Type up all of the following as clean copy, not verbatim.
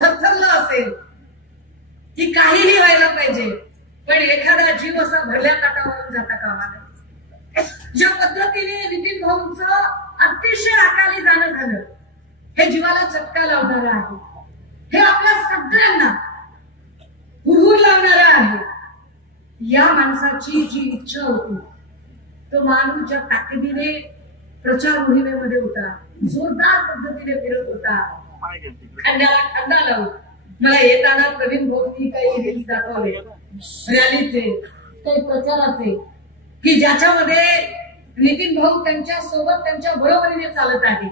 थरथरलं असेल की काहीही व्हायला पाहिजे, पण एखादा जीव असा भरल्या ताटावरून जाता कामा नये. ज्या पद्धतीने नितीन भाऊंचं अतिशय अकाली जाणं झालं, हे जीवाला चटका लावणारं आहे. हे आपल्या सगळ्यांना हुरहुर लावणारं आहे. या माणसाची जी इच्छा होती, तो माणूस ज्या ताकदीने प्रचार मोहिमेमध्ये होता, जोरदार पद्धतीने फिरत होता, खंड्याला खंडा लावून. मला येताना प्रवीण भाऊंनी काही रील्स दाखवले रॅलीचे, काही प्रचाराचे, की ज्याच्यामध्ये नितीन भाऊ त्यांच्या सोबत त्यांच्या बरोबरीने चालत आहे.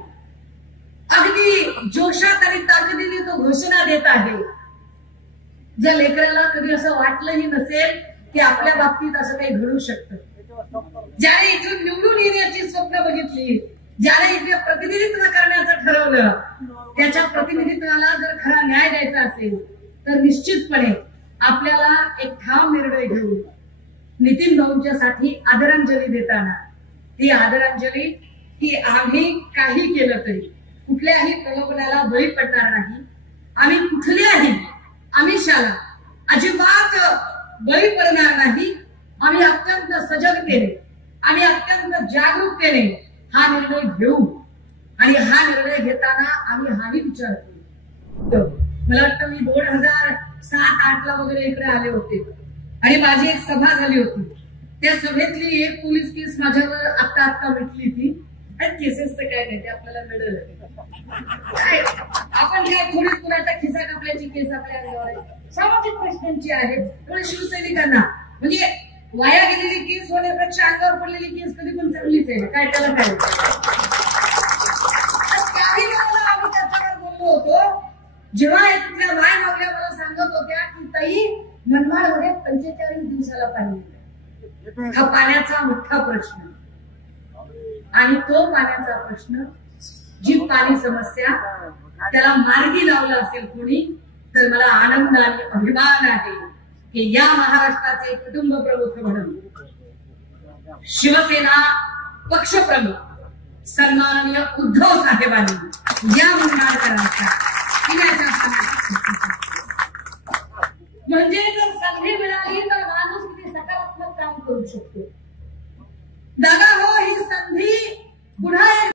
अगदी जोशात आणि ताकदीने तो घोषणा देत आहे. ज्या लेकराला कधी असं वाटलंही नसेल की आपल्या बाबतीत असं काही घडू शकतं, ज्याने इथून निवडून येण्याची स्वप्न बघितली, ज्याने इथे प्रतिनिधित्व करण्याचं ठरवलं, त्याच्या प्रतिनिधित्वाला जर खरा न्याय द्यायचा असेल तर निश्चितपणे आपल्याला एक ठाम निर्णय घेऊन नितीन भाऊंच्यासाठी आदरांजली देताना, ती आदरांजली की आम्ही काही केलं तरी कुठल्याही प्रलोभनाला बळी पडणार नाही. आम्ही कुठल्याही आमिषाला अजिबात बळी पडणार नाही. आम्ही अत्यंत सजगतेने आणि अत्यंत जागरूकतेने हा निर्णय घेऊ. आणि हा निर्णय घेताना आम्ही हाही विचार करू. मला वाटतं मी 2007-08 ला वगैरे इकडे आले होते आणि माझी एक सभा झाली होती. त्या सभेतली एक पोलीस केस माझ्यावर आता मिटली ती. आणि केसेसचं काय नाही, ते आपल्याला मिळेल. आपण काय थोडीच कुणाचा खिसा कापल्याची केस आपल्या अंगावर आहे. सामाजिक प्रश्नांची आहे. थोडी शिवसैनिकांना म्हणजे वाया गेलेली केस होण्यापेक्षा अंगावर पडलेली केस कधी पण चांगलीच आहे. काय त्याला काय काही वेळेला आम्ही त्याच्यावर बोललो होतो, जेव्हा तिथल्या वाय मागल्या मला सांगत होत्या की ताई मनमाडमध्ये 45 दिवसाला पाणी येतं. हा पाण्याचा मोठा प्रश्न आणि तो पाण्याचा प्रश्न, जी पाणी समस्या त्याला मार्गी लावला असेल कोणी, तर मला आनंद आणि अभिमान आहे की या महाराष्ट्राचे कुटुंब प्रमुख म्हणून शिवसेना पक्षप्रमुख सन्माननीय उद्धव साहेबांनी या मंडळाच्या पिण्याच्या म्हणजे